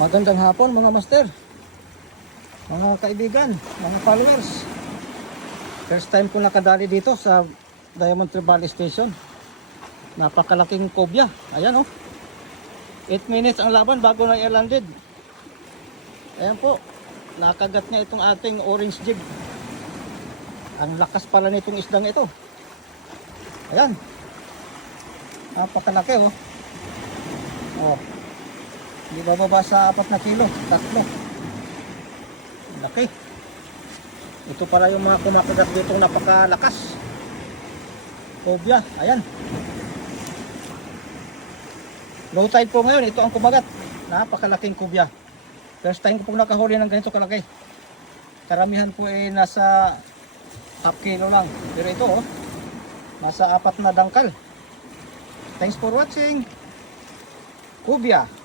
Magandang hapon mga master, mga kaibigan, mga followers. First time ko nakadali dito sa Diamond Trevally Station. Napakalaking cobia. Ayan oh. 8 minutes ang laban bago na i-landed. Ayan po. Nakagat niya itong ating orange jig. Ang lakas pala nitong isdang ito. Ayan. Napakalaki oh. Oh. Hindi bababa sa 4 na kilo, 3. Laki. Ito pala yung mga kumakagat dito napakalakas. Cobia, ayan. Low tide po ngayon, ito ang kumagat. Napakalaking cobia. First time ko pong nakahuli ng ganito kalaki. Karamihan po ay nasa half kilo lang. Pero ito oh, nasa 4 na dangkal. Thanks for watching. Cobia.